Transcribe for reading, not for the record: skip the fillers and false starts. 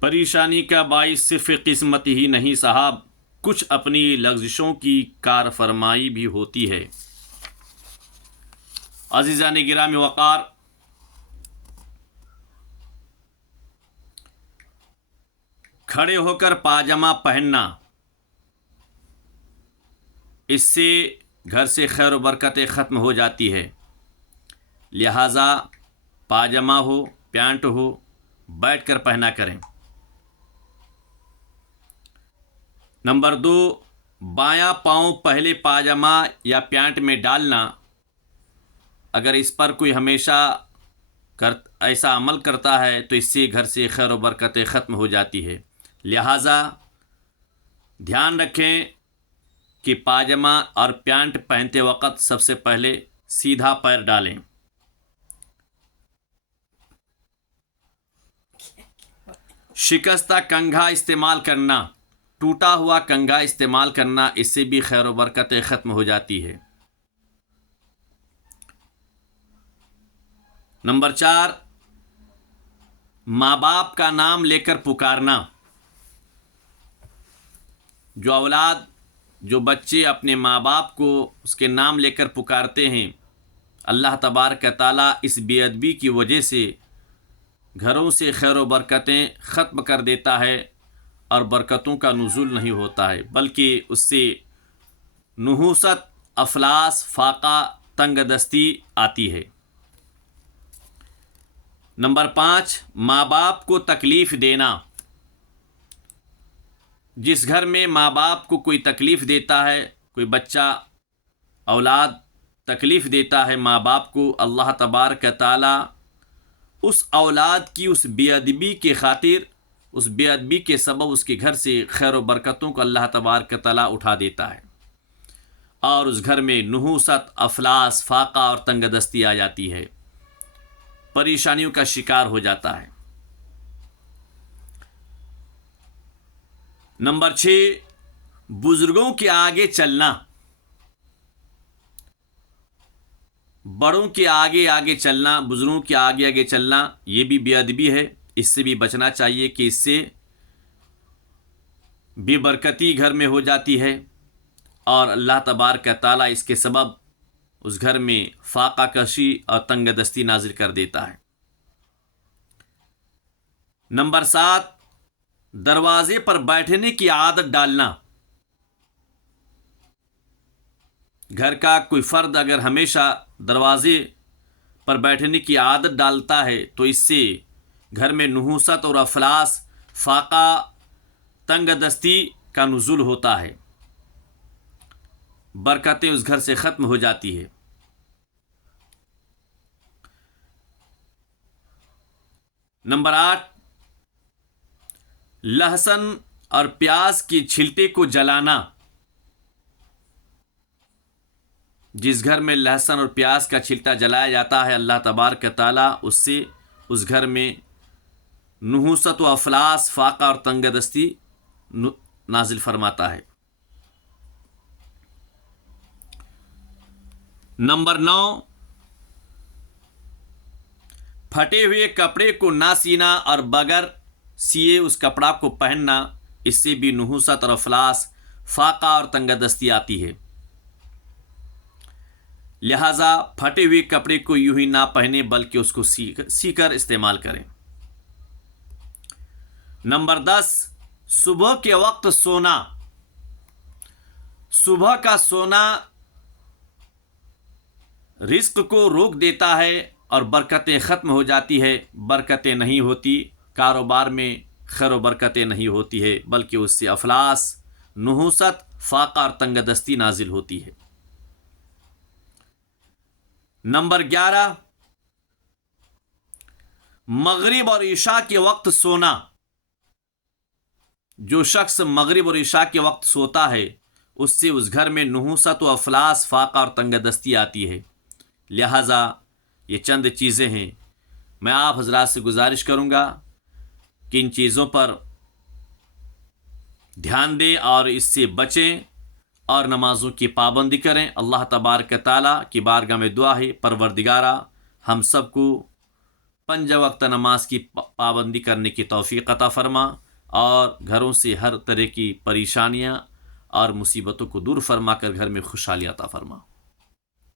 پریشانی کا باعث صرف قسمت ہی نہیں صاحب، کچھ اپنی لغزشوں کی کار فرمائی بھی ہوتی ہے۔ عزیزان گرامی وقار، کھڑے ہو کر پاجامہ پہننا، اس سے گھر سے خیر و برکتیں ختم ہو جاتی ہے، لہٰذا پاجامہ ہو پینٹ ہو بیٹھ کر پہنا کریں۔ نمبر 2، بایاں پاؤں پہلے پاجامہ یا پینٹ میں ڈالنا، اگر اس پر کوئی ہمیشہ ایسا عمل کرتا ہے تو اس سے گھر سے خیر و برکتیں ختم ہو جاتی ہے، لہٰذا دھیان رکھیں کہ پاجامہ اور پینٹ پہنتے وقت سب سے پہلے سیدھا پیر ڈالیں۔ شکستہ کنگھا استعمال کرنا، ٹوٹا ہوا کنگھا استعمال کرنا، اس سے بھی خیر و برکتیں ختم ہو جاتی ہے۔ نمبر 4، ماں باپ کا نام لے کر پکارنا، جو بچے اپنے ماں باپ کو اس کے نام لے کر پکارتے ہیں، اللہ تبارک تعالیٰ اس بے ادبی کی وجہ سے گھروں سے خیر و برکتیں ختم کر دیتا ہے اور برکتوں کا نزول نہیں ہوتا ہے، بلکہ اس سے نحوست، افلاس، فاقہ، تنگ دستی آتی ہے۔ نمبر 5، ماں باپ کو تکلیف دینا، جس گھر میں ماں باپ کو کوئی تکلیف دیتا ہے، کوئی بچہ اولاد تکلیف دیتا ہے ماں باپ کو، اللہ تبارک تعالیٰ اس اولاد کی اس بے ادبی کے خاطر، اس بے ادبی کے سبب اس کے گھر سے خیر و برکتوں کو اللہ تبارک تعالیٰ اٹھا دیتا ہے، اور اس گھر میں نحوست، افلاس، فاقہ اور تنگ دستی آ جاتی ہے، پریشانیوں کا شکار ہو جاتا ہے۔ نمبر 6، بزرگوں کے آگے چلنا، بڑوں کے آگے چلنا، بزرگوں کے آگے چلنا، یہ بھی بے ادبی ہے، اس سے بھی بچنا چاہیے کہ اس سے بے برکتی گھر میں ہو جاتی ہے، اور اللہ تبارک تعالیٰ اس کے سبب اس گھر میں فاقہ کشی اور تنگ دستی نازل کر دیتا ہے۔ نمبر 7، دروازے پر بیٹھنے کی عادت ڈالنا، گھر کا کوئی فرد اگر ہمیشہ دروازے پر بیٹھنے کی عادت ڈالتا ہے تو اس سے گھر میں نحوست اور افلاس، فاقہ، تنگ دستی کا نزول ہوتا ہے، برکتیں اس گھر سے ختم ہو جاتی ہے۔ نمبر 8، لہسن اور پیاز کی چھلٹے کو جلانا، جس گھر میں لہسن اور پیاز کا چھلٹا جلایا جاتا ہے، اللہ تبارک تعالیٰ اس سے اس گھر میں نحوست و افلاس، فاقہ اور تنگ دستی نازل فرماتا ہے۔ نمبر 9، پھٹے ہوئے کپڑے کو نہ سینا اور بغیر سیے اس کپڑا کو پہننا، اس سے بھی نحوست اور افلاس، فاقہ اور تنگ دستی آتی ہے، لہٰذا پھٹے ہوئے کپڑے کو یوں ہی نہ پہنے بلکہ اس کو سی کر استعمال کریں۔ نمبر 10، صبح کے وقت سونا، صبح کا سونا رزق کو روک دیتا ہے اور برکتیں ختم ہو جاتی ہے، برکتیں نہیں ہوتی، کاروبار میں خیر و برکتیں نہیں ہوتی ہے، بلکہ اس سے افلاس، نحوست، فاقہ اور تنگ دستی نازل ہوتی ہے۔ نمبر 11، مغرب اور عشاء کے وقت سونا، جو شخص مغرب اور عشاء کے وقت سوتا ہے اس سے اس گھر میں نحوست و افلاس، فاقہ اور تنگ دستی آتی ہے، لہٰذا یہ چند چیزیں ہیں، میں آپ حضرات سے گزارش کروں گا کہ ان چیزوں پر دھیان دیں اور اس سے بچیں اور نمازوں کی پابندی کریں۔ اللہ تبارک تعالیٰ کی بارگاہ میں دعا ہے، پروردگارا ہم سب کو 5 وقت نماز کی پابندی کرنے کی توفیق عطا فرما، اور گھروں سے ہر طرح کی پریشانیاں اور مصیبتوں کو دور فرما کر گھر میں خوشحالی عطا فرما۔